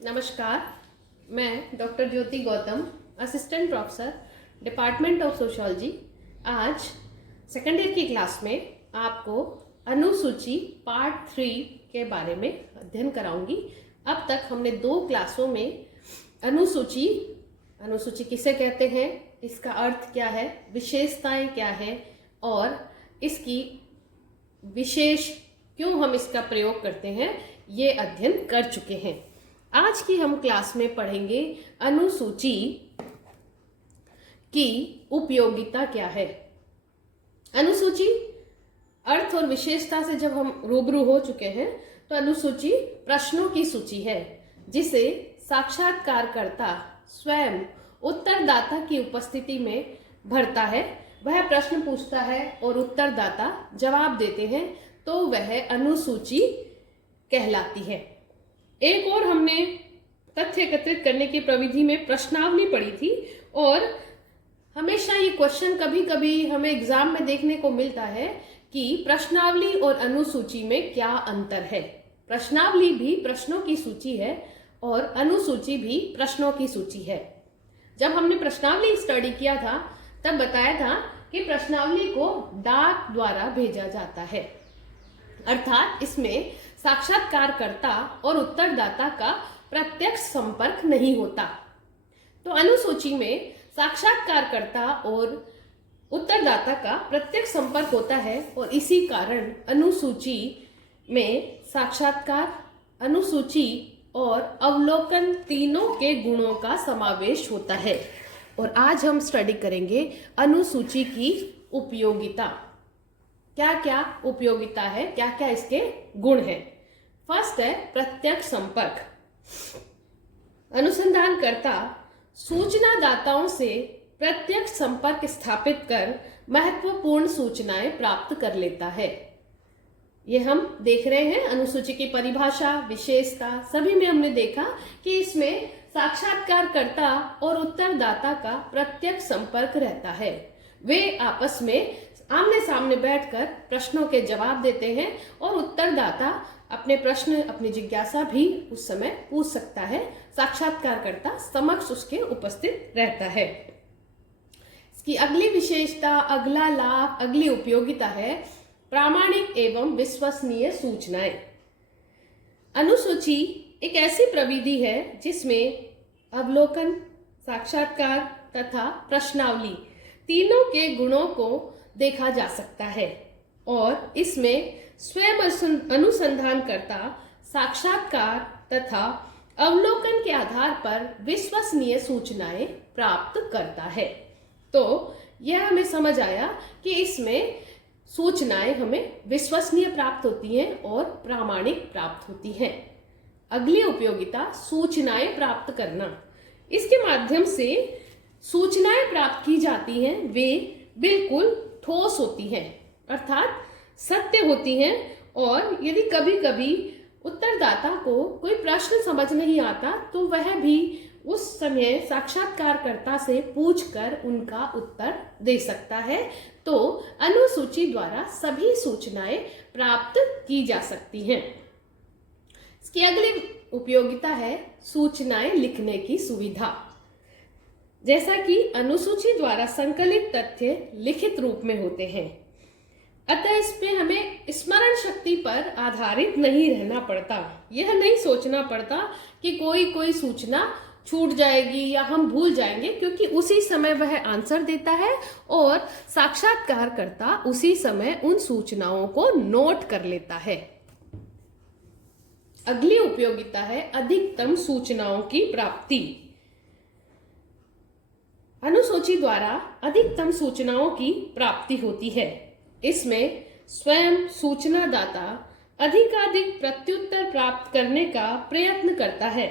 नमस्कार, मैं doctor Jyoti Gautam, assistant professor, department of sociology. आज सेकेंड ईयर की क्लास में आपको अनुसूची पार्ट 3 के बारे में अध्ययन कराऊंगी। अब तक हमने 2 क्लासों में अनुसूची किसे कहते हैं, इसका अर्थ क्या है, विशेषताएं क्या है और इसकी विशेष क्यों हम इसका प्रयोग करते हैं, ये अध्ययन कर चुके हैं। आज की हम क्लास में पढ़ेंगे अनुसूची की उपयोगिता क्या है। अनुसूची अर्थ और विशेषता से जब हम रूबरू हो चुके हैं तो अनुसूची प्रश्नों की सूची है जिसे साक्षात्कारकर्ता स्वयं उत्तरदाता की उपस्थिति में भरता है। वह प्रश्न पूछता है और उत्तरदाता जवाब देते हैं तो वह अनुसूची कहलाती है। एक और हमने तथ्य एकत्रित करने की प्रविधि में प्रश्नावली पढ़ी थी और हमेशा ये क्वेश्चन कभी कभी हमें एग्जाम में देखने को मिलता है कि प्रश्नावली और अनुसूची में क्या अंतर है। प्रश्नावली भी प्रश्नों की सूची है और अनुसूची भी प्रश्नों की सूची है। जब हमने प्रश्नावली स्टडी किया था तब बताया था कि प्रश्नावली को डाक द्वारा भेजा जाता है, अर्थात इसमें साक्षात्कारकर्ता और उत्तरदाता का प्रत्यक्ष संपर्क नहीं होता। तो अनुसूची में साक्षात्कारकर्ता और उत्तरदाता का प्रत्यक्ष संपर्क होता है और इसी कारण अनुसूची में साक्षात्कार, अनुसूची और अवलोकन तीनों के गुणों का समावेश होता है। और आज हम स्टडी करेंगे अनुसूची की उपयोगिता। क्या क्या उपयोगिता है, क्या क्या इसके गुण हैं। फर्स्ट है प्रत्यक्ष संपर्क। अनुसंधानकर्ता सूचनादाताओं से प्रत्यक्ष संपर्क स्थापित कर महत्वपूर्ण सूचनाएं प्राप्त कर लेता है। ये हम देख रहे हैं अनुसूची की परिभाषा, विशेषता सभी में हमने देखा कि इसमें साक्षात्कारकर्ता और उत्तरदाता का प्रत्यक्ष संपर्क रहता है। वे आपस में आमने सामने बैठकर प्रश्नों के जवाब देते हैं और उत्तरदाता अपने प्रश्न, अपनी जिज्ञासा भी उस समय पूछ सकता है। साक्षात्कारकर्ता समक्ष उसके उपस्थित रहता है। इसकी अगली विशेषता, अगला लाभ, अगली उपयोगिता है प्रामाणिक एवं विश्वसनीय सूचनाएं। अनुसूची एक ऐसी प्रविधि है जिसमें अवलोकन, साक्षात्कार तथा प्रश्नावली तीनों के गुणों को देखा जा सकता है और इसमें स्वयं अनुसंधानकर्ता साक्षात्कार तथा अवलोकन के आधार पर विश्वसनीय सूचनाएं प्राप्त करता है। तो यह हमें समझ आया कि इसमें सूचनाएं हमें विश्वसनीय प्राप्त होती हैं और प्रामाणिक प्राप्त होती हैं। अगली उपयोगिता सूचनाएं प्राप्त करना। इसके माध्यम से सूचनाएं प्राप्त की जाती हैं, वे बिल्कुल ठोस होती हैं, अर्थात सत्य होती हैं। और यदि कभी कभी उत्तरदाता को कोई प्रश्न समझ नहीं आता तो वह भी उस समय साक्षात्कारकर्ता से पूछकर उनका उत्तर दे सकता है। तो अनुसूची द्वारा सभी सूचनाएं प्राप्त की जा सकती हैं। इसकी अगली उपयोगिता है सूचनाएं लिखने की सुविधा। जैसा कि अनुसूची द्वारा संकलित तथ्य लिखित रूप में होते हैं, अतः इस पे हमें स्मरण शक्ति पर आधारित नहीं रहना पड़ता। यह नहीं सोचना पड़ता कि कोई सूचना छूट जाएगी या हम भूल जाएंगे, क्योंकि उसी समय वह आंसर देता है और साक्षात्कारकर्ता उसी समय उन सूचनाओं को नोट कर लेता है। अगली उपयोगिता है अधिकतम सूचनाओं की प्राप्ति। अनुसूची द्वारा अधिकतम सूचनाओं की प्राप्ति होती है। इसमें स्वयं सूचनादाता अधिकाधिक प्रत्युत्तर प्राप्त करने का प्रयत्न करता है।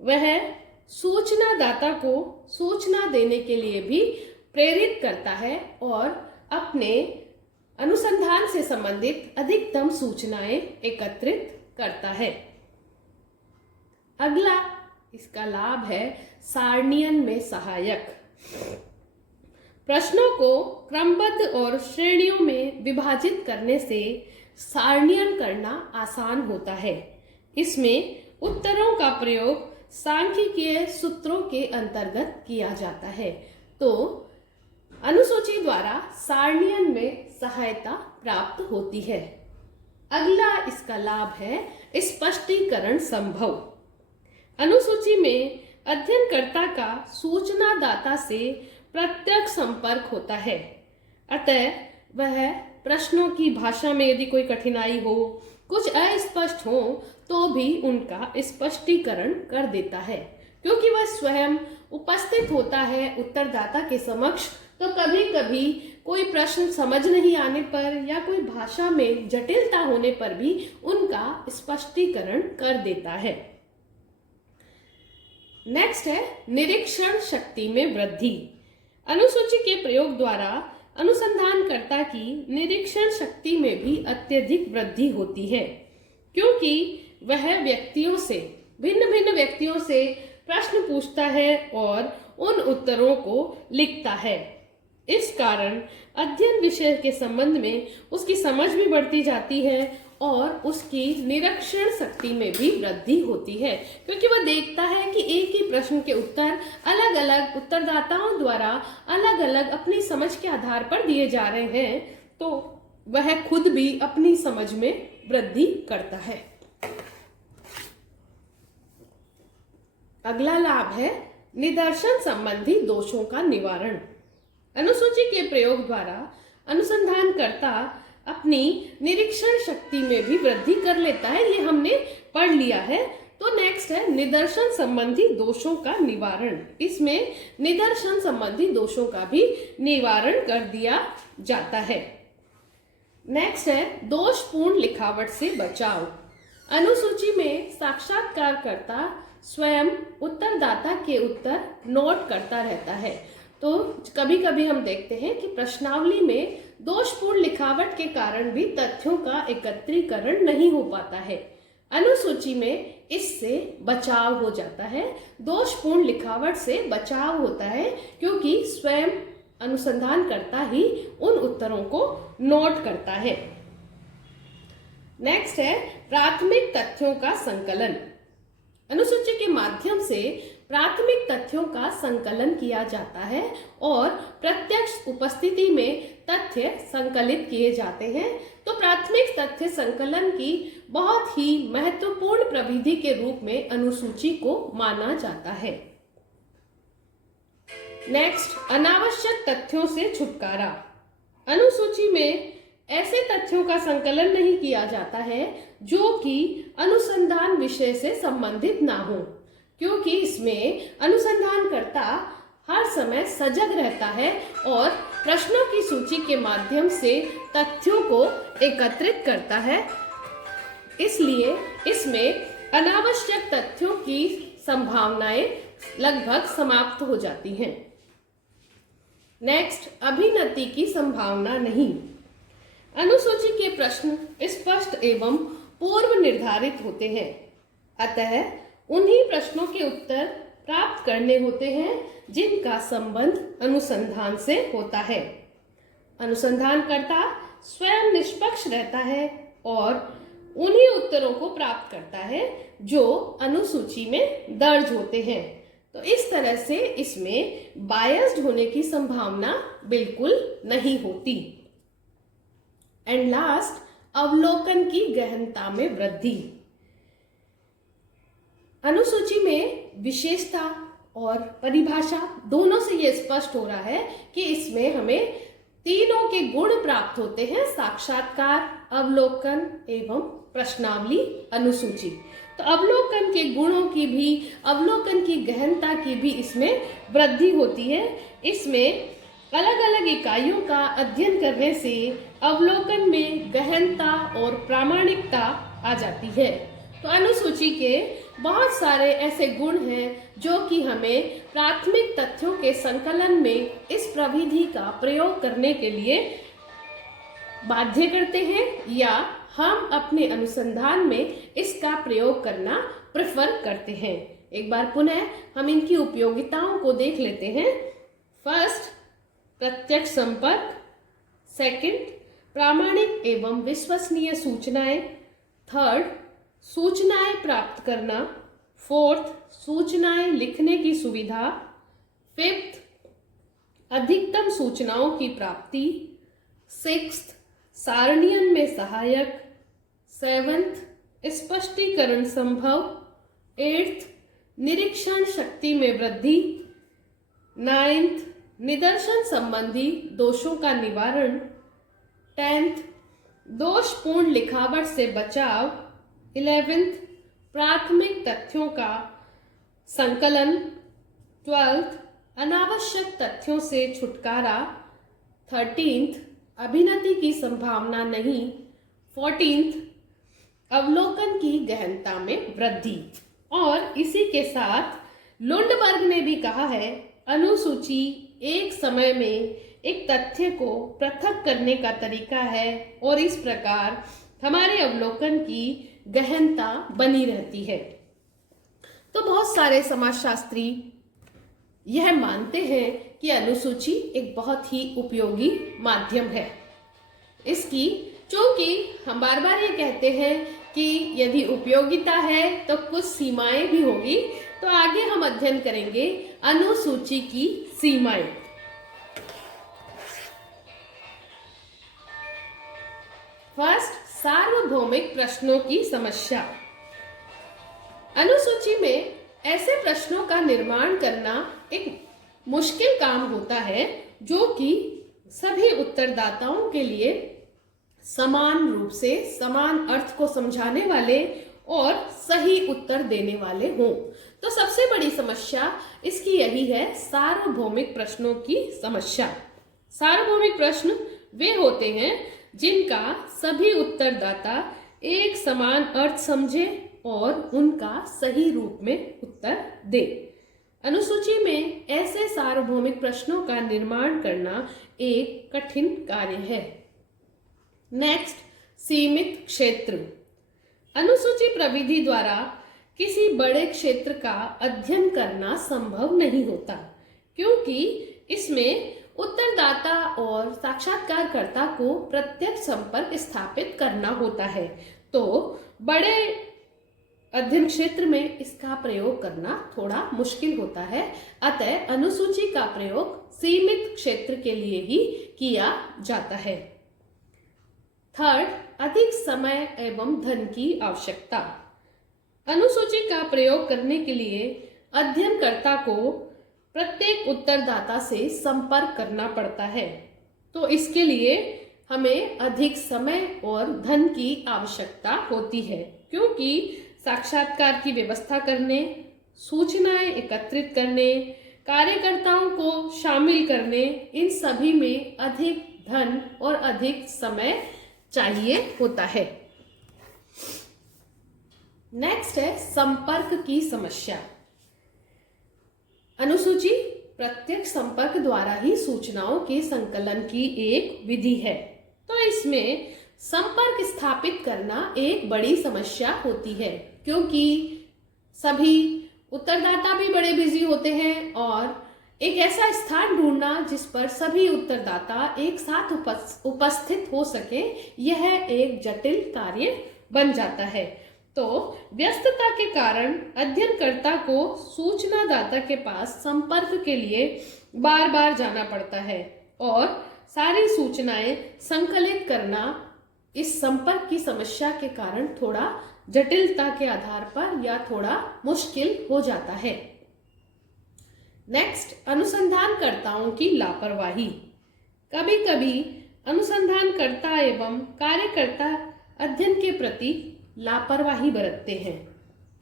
वह सूचनादाता को सूचना देने के लिए भी प्रेरित करता है और अपने अनुसंधान से संबंधित अधिकतम सूचनाएं एकत्रित करता है। अगला इसका लाभ है सारणीयन में सहायक। प्रश्नों को क्रमबद्ध और श्रेणियों में विभाजित करने से सारणीयन करना आसान होता है। इसमें उत्तरों का प्रयोग सांख्यिकीय सूत्रों के अंतर्गत किया जाता है। तो अनुसूची द्वारा सारणियन में सहायता प्राप्त होती है। अगला इसका लाभ है स्पष्टीकरण संभव। अनुसूची में अध्ययनकर्ता का सूचनादाता से प्रत्यक्ष संपर्क होता है, अतः वह प्रश्नों की भाषा में यदि कोई कठिनाई हो, कुछ अस्पष्ट हो, तो भी उनका स्पष्टीकरण कर देता है, क्योंकि वह स्वयं उपस्थित होता है उत्तरदाता के समक्ष। तो कभी कभी कोई प्रश्न समझ नहीं आने पर या कोई भाषा में जटिलता होने पर भी उनका स्पष्टीकरण कर देता है। नेक्स्ट है निरीक्षण शक्ति में वृद्धि। अनुसूची के प्रयोग द्वारा अनुसंधानकर्ता की निरीक्षण शक्ति में भी अत्यधिक वृद्धि होती है, क्योंकि वह भिन्न भिन्न व्यक्तियों से प्रश्न पूछता है और उन उत्तरों को लिखता है। इस कारण अध्ययन विषय के संबंध में उसकी समझ भी बढ़ती जाती है और उसकी निरीक्षण शक्ति में भी वृद्धि होती है, क्योंकि वह देखता है कि एक ही प्रश्न के उत्तर अलग अलग उत्तरदाताओं द्वारा अलग अलग अपनी समझ के आधार पर दिए जा रहे हैं, तो वह खुद भी अपनी समझ में वृद्धि करता है। अगला लाभ है निदर्शन संबंधी दोषों का निवारण। अनुसूची के प्रयोग द्वारा अनुसंधानकर्ता अपनी निरीक्षण शक्ति में भी वृद्धि कर लेता है, ये हमने पढ़ लिया है। तो नेक्स्ट है निदर्शन संबंधी दोषों का निवारण। इसमें निदर्शन संबंधी दोषों का भी निवारण कर दिया जाता है। नेक्स्ट है दोषपूर्ण लिखावट से बचाव। अनुसूची में साक्षात्कारकर्ता स्वयं उत्तरदाता के उत्तर नोट करता रहता है। तो कभी कभी हम देखते हैं कि प्रश्नावली में दोषपूर्ण लिखावट के कारण भी तथ्यों का एकत्रीकरण नहीं हो पाता है। अनुसूची में इससे बचाव हो जाता है, दोषपूर्ण लिखावट से बचाव होता है, क्योंकि स्वयं अनुसंधानकर्ता ही उन उत्तरों को नोट करता है। नेक्स्ट है प्राथमिक तथ्यों का संकलन। अनुसूची के माध्यम से प्राथमिक तथ्यों का संकलन किया जाता है और प्रत्यक्ष उपस्थिति में तथ्य संकलित किए जाते हैं। तो प्राथमिक तथ्य संकलन की बहुत ही महत्वपूर्ण प्रविधि के रूप में अनुसूची को माना जाता है। नेक्स्ट अनावश्यक तथ्यों से छुटकारा। अनुसूची में ऐसे तथ्यों का संकलन नहीं किया जाता है जो कि अनुसंधान विषय से संबंधित ना हो, क्योंकि इसमें अनुसंधानकर्ता हर समय सजग रहता है और प्रश्नों की सूची के माध्यम से तथ्यों को एकत्रित करता है। इसलिए इसमें अनावश्यक तथ्यों की संभावनाएं लगभग समाप्त हो जाती हैं। नेक्स्ट अभिनति की संभावना नहीं। अनुसूची के प्रश्न स्पष्ट एवं पूर्व निर्धारित होते हैं, अतः उन्हीं प्रश्नों के उत्तर प्राप्त करने होते हैं जिनका संबंध अनुसंधान से होता है। अनुसंधानकर्ता स्वयं निष्पक्ष रहता है और उन्हीं उत्तरों को प्राप्त करता है जो अनुसूची में दर्ज होते हैं। तो इस तरह से इसमें बायस्ड होने की संभावना बिल्कुल नहीं होती। एंड लास्ट अवलोकन की गहनता में वृद्धि। अनुसूची में विशेषता और परिभाषा दोनों से ये स्पष्ट हो रहा है कि इसमें हमें तीनों के गुण प्राप्त होते हैं, साक्षात्कार, अवलोकन एवं प्रश्नावली अनुसूची। तो अवलोकन के गुणों की भी, अवलोकन की गहनता की भी इसमें वृद्धि होती है। इसमें अलग अलग इकाइयों का अध्ययन करने से अवलोकन में गहनता और प्रामाणिकता आ जाती है। तो अनुसूची के बहुत सारे ऐसे गुण हैं जो कि हमें प्राथमिक तथ्यों के संकलन में इस प्रविधि का प्रयोग करने के लिए बाध्य करते हैं, या हम अपने अनुसंधान में इसका प्रयोग करना प्रेफर करते हैं। एक बार पुनः हम इनकी उपयोगिताओं को देख लेते हैं। फर्स्ट, प्रत्यक्ष संपर्क। सेकंड, प्रामाणिक एवं विश्वसनीय सूचनाएं। थर्ड, सूचनाएं प्राप्त करना। फोर्थ, सूचनाएं लिखने की सुविधा। 5th, अधिकतम सूचनाओं की प्राप्ति। 6th, सारणियन में सहायक। 7th, स्पष्टीकरण संभव। 8th, निरीक्षण शक्ति में वृद्धि। 9th, निदर्शन संबंधी दोषों का निवारण। 10th, दोषपूर्ण लिखावट से बचाव। 11th, प्राथमिक तथ्यों का संकलन। 12th, अनावश्यक तथ्यों से छुटकारा। 13th, अभिनति की संभावना नहीं। 14th, अवलोकन की गहनता में वृद्धि। और इसी के साथ लुंडबर्ग ने भी कहा है, अनुसूची एक समय में एक तथ्य को पृथक करने का तरीका है और इस प्रकार हमारे अवलोकन की गहनता बनी रहती है। तो बहुत सारे समाजशास्त्री यह मानते हैं कि अनुसूची एक बहुत ही उपयोगी माध्यम है। इसकी चूंकि हम बार बार ये कहते हैं कि यदि उपयोगिता है तो कुछ सीमाएं भी होगी, तो आगे हम अध्ययन करेंगे अनुसूची की सीमाएं। फर्स्ट, सार्वभौमिक प्रश्नों की समस्या। अनुसूची में ऐसे प्रश्नों का निर्माण करना एक मुश्किल काम होता है जो कि सभी उत्तरदाताओं के लिए समान रूप से समान अर्थ को समझाने वाले और सही उत्तर देने वाले हों। तो सबसे बड़ी समस्या इसकी यही है, सार्वभौमिक प्रश्नों की समस्या। सार्वभौमिक प्रश्न वे होते हैं जिनका सभी उत्तरदाता एक समान अर्थ समझे और उनका सही रूप में उत्तर दे। अनुसूची में ऐसे सार्वभौमिक प्रश्नों का निर्माण करना एक कठिन कार्य है। नेक्स्ट, सीमित क्षेत्र। अनुसूची प्रविधि द्वारा किसी बड़े क्षेत्र का अध्ययन करना संभव नहीं होता, क्योंकि इसमें उत्तरदाता और साक्षात्कारकर्ता को प्रत्यक्ष संपर्क स्थापित करना होता है। तो बड़े अध्ययन क्षेत्र में इसका प्रयोग करना थोड़ा मुश्किल होता है। अतः अनुसूची का प्रयोग सीमित क्षेत्र के लिए ही किया जाता है। थर्ड, अधिक समय एवं धन की आवश्यकता। अनुसूची का प्रयोग करने के लिए अध्ययनकर्ता को प्रत्येक उत्तरदाता से संपर्क करना पड़ता है। तो इसके लिए हमें अधिक समय और धन की आवश्यकता होती है, क्योंकि साक्षात्कार की व्यवस्था करने, सूचनाएं एकत्रित करने, कार्यकर्ताओं को शामिल करने, इन सभी में अधिक धन और अधिक समय चाहिए होता है। नेक्स्ट है संपर्क की समस्या। अनुसूची प्रत्यक्ष संपर्क द्वारा ही सूचनाओं के संकलन की एक विधि है। तो इसमें संपर्क स्थापित करना एक बड़ी समस्या होती है, क्योंकि सभी उत्तरदाता भी बड़े बिजी होते हैं और एक ऐसा स्थान ढूंढना जिस पर सभी उत्तरदाता एक साथ उपस्थित हो सके, यह एक जटिल कार्य बन जाता है। तो व्यस्तता के कारण अध्ययनकर्ता को सूचनादाता के पास संपर्क के लिए बार बार जाना पड़ता है और सारी सूचनाएं संकलित करना इस संपर्क की समस्या के कारण थोड़ा जटिलता के आधार पर या थोड़ा मुश्किल हो जाता है। नेक्स्ट, अनुसंधानकर्ताओं की लापरवाही। कभी कभी अनुसंधानकर्ता एवं कार्यकर्ता अध्ययन के प्रति लापरवाही बरतते हैं,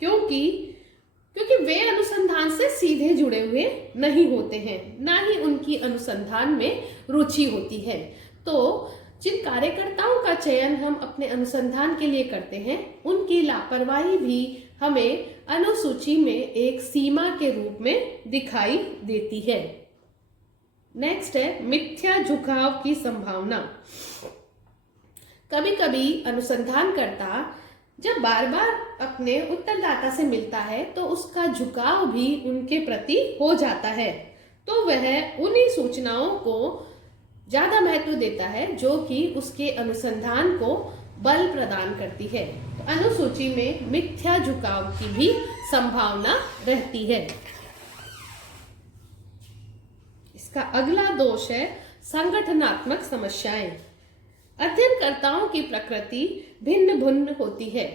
क्योंकि वे अनुसंधान से सीधे जुड़े हुए नहीं होते हैं, ना ही उनकी अनुसंधान में रुचि होती है। तो जिन कार्यकर्ताओं का चयन हम अपने अनुसंधान के लिए करते हैं, उनकी लापरवाही भी हमें अनुसूची में एक सीमा के रूप में दिखाई देती है। नेक्स्ट है मिथ्या झुकाव की संभावना। कभी कभी अनुसंधानकर्ता जब बार बार अपने उत्तरदाता से मिलता है तो उसका झुकाव भी उनके प्रति हो जाता है, तो वह उन्हीं सूचनाओं को ज्यादा महत्व देता है जो कि उसके अनुसंधान को बल प्रदान करती है। तो अनुसूची में मिथ्या झुकाव की भी संभावना रहती है। इसका अगला दोष है संगठनात्मक समस्याएं। अध्ययनकर्ताओं की प्रकृति भिन्न भिन्न होती है,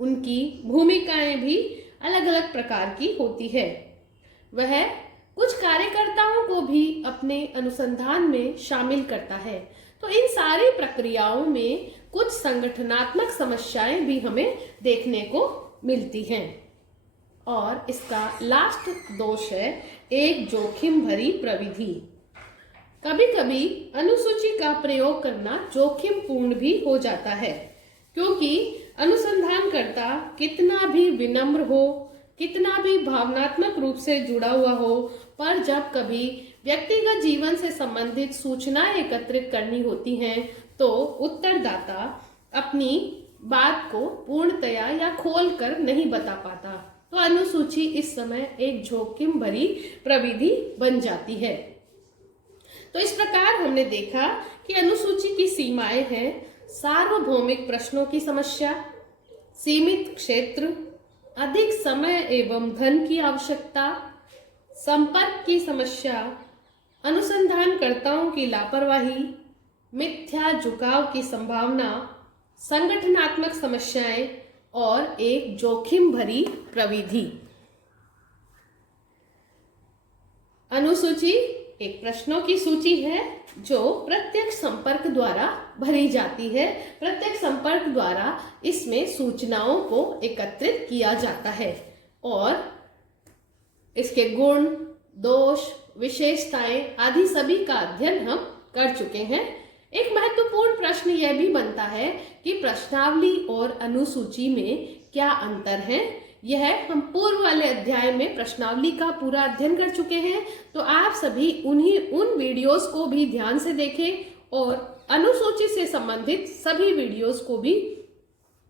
उनकी भूमिकाएं भी अलग अलग प्रकार की होती है। वह कुछ कार्यकर्ताओं को भी अपने अनुसंधान में शामिल करता है। तो इन सारी प्रक्रियाओं में कुछ संगठनात्मक समस्याएं भी हमें देखने को मिलती हैं। और इसका लास्ट दोष है एक जोखिम भरी प्रविधि। कभी कभी अनुसूची का प्रयोग करना जोखिम पूर्ण भी हो जाता है, क्योंकि अनुसंधानकर्ता कितना भी विनम्र हो, कितना भी भावनात्मक रूप से जुड़ा हुआ हो, पर जब कभी व्यक्तिगत जीवन से संबंधित सूचनाएं एकत्रित करनी होती हैं तो उत्तरदाता अपनी बात को पूर्णतया या खोल कर नहीं बता पाता। तो अनुसूची इस समय एक जोखिम भरी प्रविधि बन जाती है। तो इस प्रकार हमने देखा कि अनुसूची की सीमाएं हैं सार्वभौमिक प्रश्नों की समस्या, सीमित क्षेत्र, अधिक समय एवं धन की आवश्यकता, संपर्क की समस्या, अनुसंधानकर्ताओं की लापरवाही, मिथ्या झुकाव की संभावना, संगठनात्मक समस्याएं और एक जोखिम भरी प्रविधि। अनुसूची एक प्रश्नों की सूची है जो प्रत्यक्ष संपर्क द्वारा भरी जाती है। प्रत्यक्ष संपर्क द्वारा इसमें सूचनाओं को एकत्रित किया जाता है और इसके गुण, दोष, विशेषताएं आदि सभी का अध्ययन हम कर चुके हैं। एक महत्वपूर्ण प्रश्न यह भी बनता है कि प्रश्नावली और अनुसूची में क्या अंतर है। यह हम पूर्व वाले अध्याय में प्रश्नावली का पूरा अध्ययन कर चुके हैं, तो आप सभी उन वीडियोस को भी ध्यान से देखें और अनुसूची से संबंधित सभी वीडियोस को भी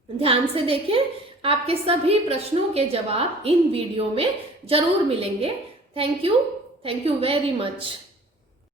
ध्यान से देखें। आपके सभी प्रश्नों के जवाब इन वीडियो में जरूर मिलेंगे। Thank you very much.